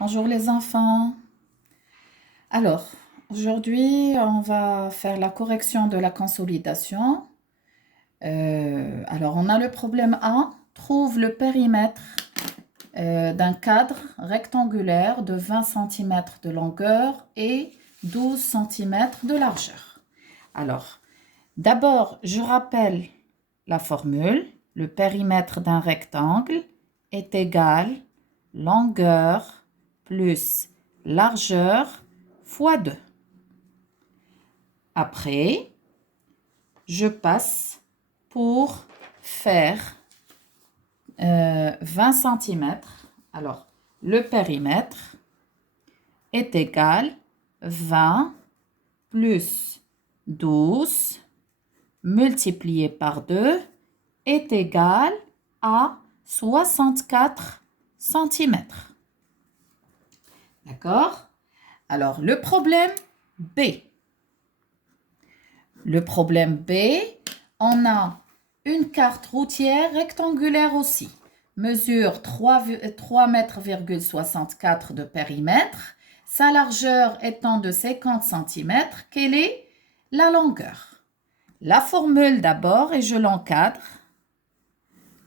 Bonjour les enfants. Alors, aujourd'hui, on va faire la correction de la consolidation. Alors, on a le problème A. Trouve le périmètre d'un cadre rectangulaire de 20 cm de longueur et 12 cm de largeur. Alors, d'abord, je rappelle la formule. Le périmètre d'un rectangle est égal longueur plus largeur fois 2. Après, je passe pour faire 20 cm. Alors, le périmètre est égal 20 plus 12 multiplié par 2 est égal à 64 cm. D'accord? Alors, le problème B. Le problème B, on a une carte routière rectangulaire aussi. Mesure 3,64 m de périmètre. Sa largeur étant de 50 cm. Quelle est la longueur? La formule d'abord et je l'encadre.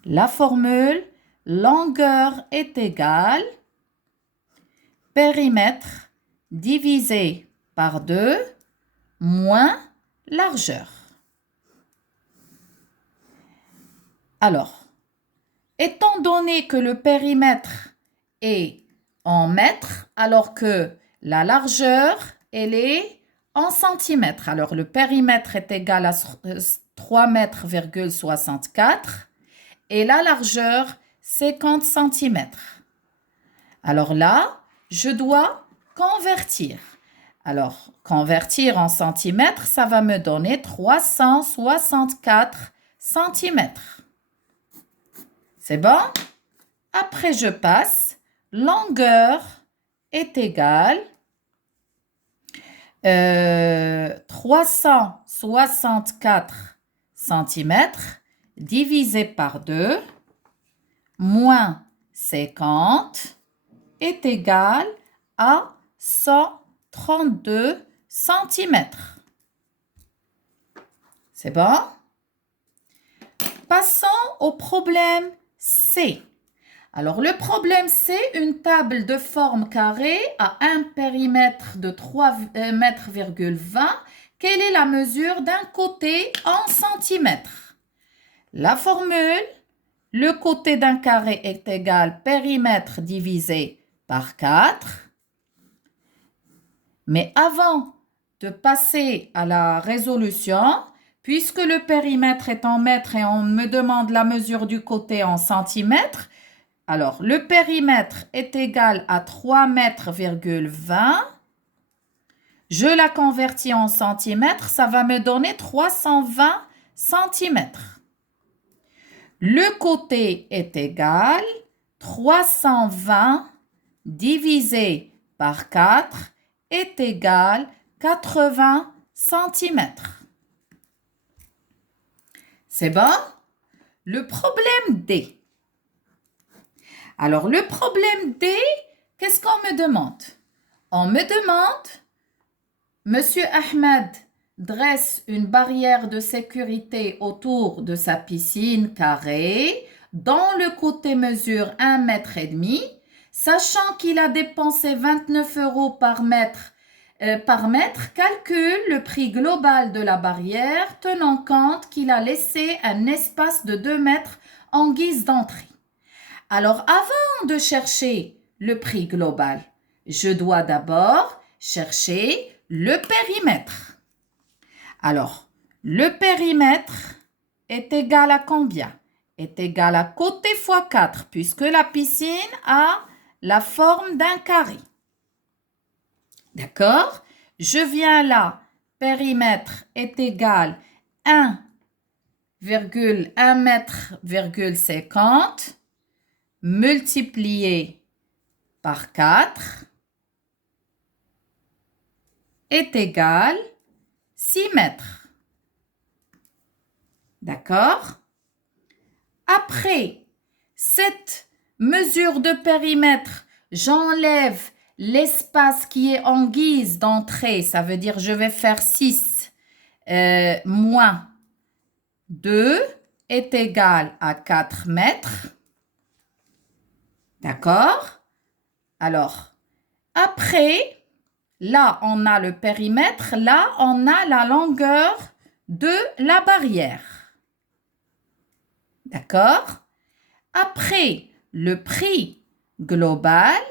La formule, longueur est égale périmètre divisé par 2 moins largeur. Alors, étant donné que le périmètre est en mètres, alors que la largeur, elle est en centimètres. Alors, le périmètre est égal à 3,64 m et la largeur, 50 cm. Alors là, je dois convertir. Alors, convertir en centimètres, ça va me donner 364 centimètres. C'est bon? Après, je passe. Longueur est égale 364 centimètres divisé par 2 moins 50 est égal à 132 centimètres. C'est bon? Passons au problème C. Alors, le problème C, une table de forme carrée à un périmètre de 3,20 m. Quelle est la mesure d'un côté en centimètres? La formule, le côté d'un carré est égal périmètre divisé par 4. Mais avant de passer à la résolution, puisque le périmètre est en mètres et on me demande la mesure du côté en centimètres, alors le périmètre est égal à 3,20 m. Je la convertis en centimètres, ça va me donner 320 centimètres. Le côté est égal 320 divisé par 4 est égal 80 centimètres. C'est bon? Le problème D. Alors, le problème D, qu'est-ce qu'on me demande? On me demande, Monsieur Ahmed dresse une barrière de sécurité autour de sa piscine carrée, dont le côté mesure 1,5 m, sachant qu'il a dépensé 29 € par mètre, calcule le prix global de la barrière, tenant compte qu'il a laissé un espace de 2 mètres en guise d'entrée. Alors, avant de chercher le prix global, je dois d'abord chercher le périmètre. Alors, le périmètre est égal à combien? Est égal à côté fois 4, puisque la piscine a la forme d'un carré. D'accord? Je viens là, périmètre est égal à 1,50 m multiplié par 4 est égal 6 mètres. D'accord? Après cette mesure de périmètre, j'enlève l'espace qui est en guise d'entrée. Ça veut dire je vais faire 6 moins 2 est égal à 4 mètres. D'accord? Alors, après, là, on a le périmètre. Là, on a la longueur de la barrière. D'accord? Après, le prix global,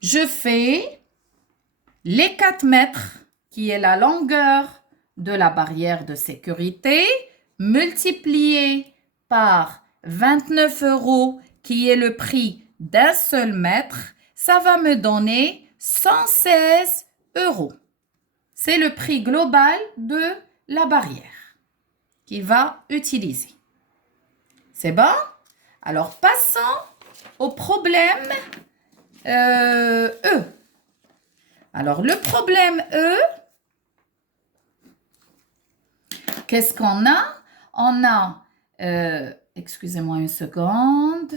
je fais les 4 mètres, qui est la longueur de la barrière de sécurité, multiplié par 29 €, qui est le prix d'un seul mètre, ça va me donner 116 €. C'est le prix global de la barrière qu'il va utiliser. C'est bon? Alors, passons au problème E. Alors, le problème E, qu'est-ce qu'on a? On a, excusez-moi une seconde.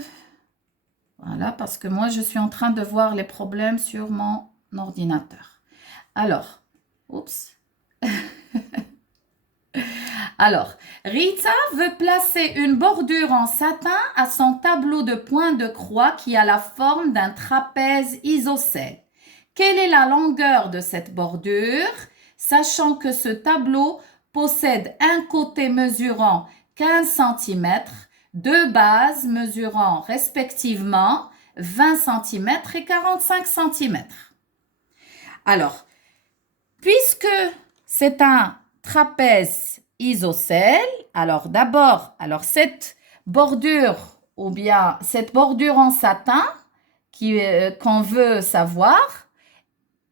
Voilà, parce que moi, je suis en train de voir les problèmes sur mon ordinateur. Alors, oups. Alors, Rita veut placer une bordure en satin à son tableau de points de croix qui a la forme d'un trapèze isocèle. Quelle est la longueur de cette bordure, sachant que ce tableau possède un côté mesurant 15 cm, deux bases mesurant respectivement 20 cm et 45 cm. Alors, puisque c'est un trapèze isocèle, alors d'abord, cette bordure ou bien cette bordure en satin qu'on veut savoir,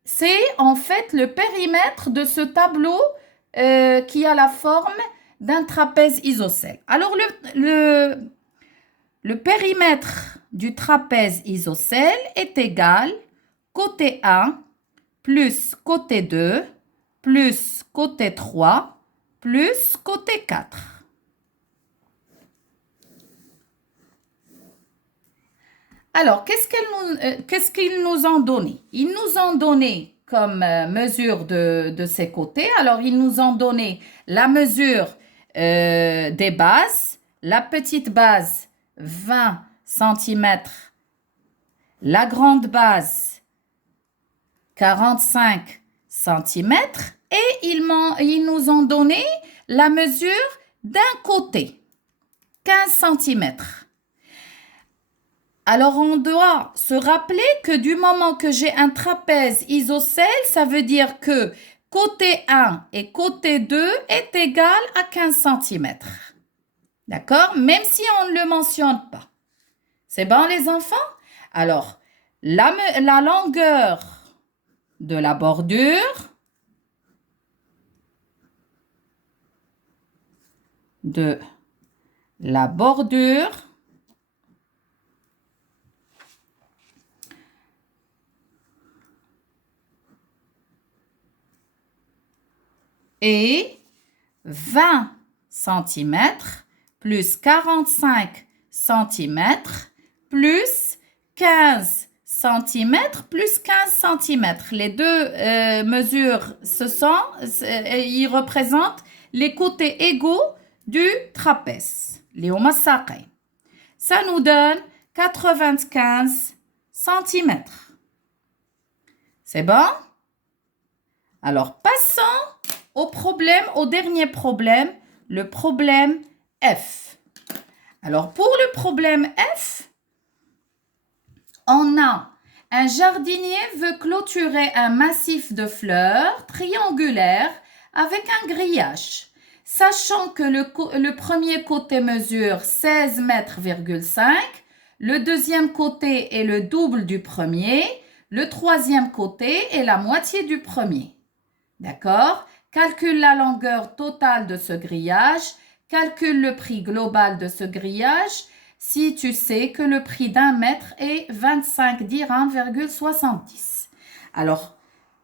c'est en fait le périmètre de ce tableau qui a la forme d'un trapèze isocèle. Alors le périmètre du trapèze isocèle est égal côté 1 plus côté 2 plus côté 3 plus côté 4. Alors, qu'est-ce qu'ils nous ont donné? Ils nous ont donné comme mesure de ces côtés. Alors, ils nous ont donné la mesure des bases. La petite base, 20 cm. La grande base, 45 cm. Et ils nous ont donné la mesure d'un côté, 15 cm. Alors, on doit se rappeler que du moment que j'ai un trapèze isocèle, ça veut dire que côté 1 et côté 2 est égal à 15 cm. D'accord? Même si on ne le mentionne pas. C'est bon, les enfants? Alors, la longueur de la bordure est 20 cm plus 45 cm plus 15 cm plus 15 cm. Les deux mesures, ils représentent les côtés égaux du trapèze. Ça nous donne 95 cm. C'est bon? Alors, passons au dernier problème, le problème F. Alors, pour le problème F, on a un jardinier veut clôturer un massif de fleurs triangulaire avec un grillage. Sachant que le premier côté mesure 16,5 mètres, le deuxième côté est le double du premier, le troisième côté est la moitié du premier. D'accord? Calcule la longueur totale de ce grillage, calcule le prix global de ce grillage si tu sais que le prix d'un mètre est 25 dirhams,70. Alors,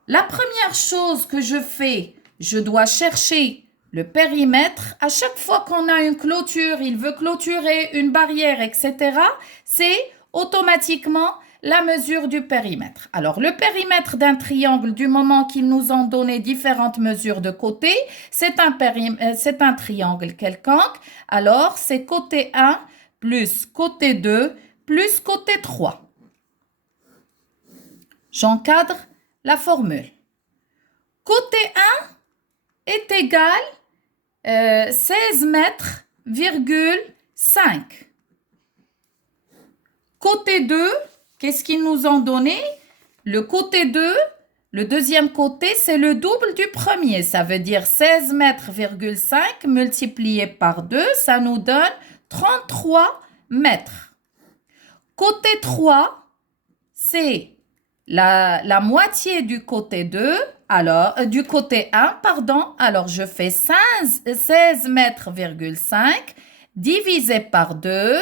la première chose que je fais, je dois chercher Le périmètre, à chaque fois qu'on a une clôture, il veut clôturer une barrière, etc., c'est automatiquement la mesure du périmètre. Alors, le périmètre d'un triangle, du moment qu'ils nous ont donné différentes mesures de côté, c'est un triangle quelconque. Alors, c'est côté 1 plus côté 2 plus côté 3. J'encadre la formule. Côté 1 est égal 16 mètres, 5. Côté 2, qu'est-ce qu'ils nous ont donné? Le côté 2, le deuxième côté, c'est le double du premier. Ça veut dire 16 mètres, 5 multiplié par 2, ça nous donne 33 mètres. Côté 3, c'est la moitié du côté 2, alors, du côté 1, pardon. Alors, je fais 16 mètres, 5 divisé par 2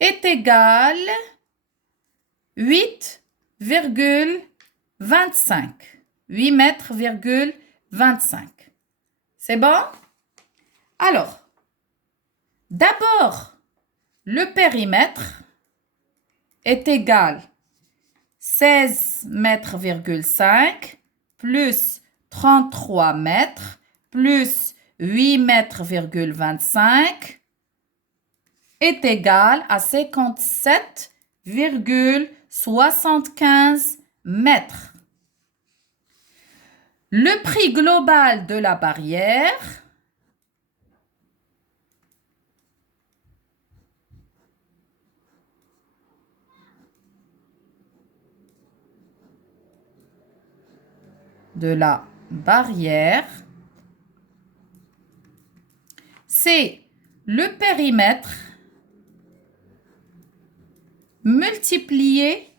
est égal 8,25. 8 mètres, 25. C'est bon? Alors, d'abord, le périmètre est égal 16 mètres, 5 plus 33 mètres plus 8 mètres, 25 est égal à 57,75 mètres. Le prix global de la barrière c'est le périmètre multiplié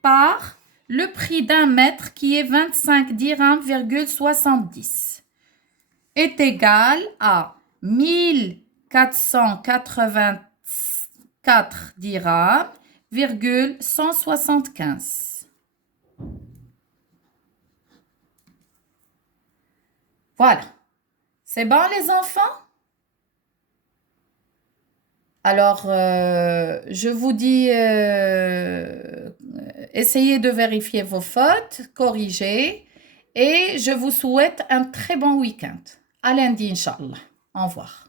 par le prix d'un mètre qui est 25 dirhams,70 est égal à 1484 dirhams,175. Voilà. C'est bon les enfants? Alors, je vous dis, essayez de vérifier vos fautes, corrigez, et je vous souhaite un très bon week-end. À lundi, Inch'Allah. Au revoir.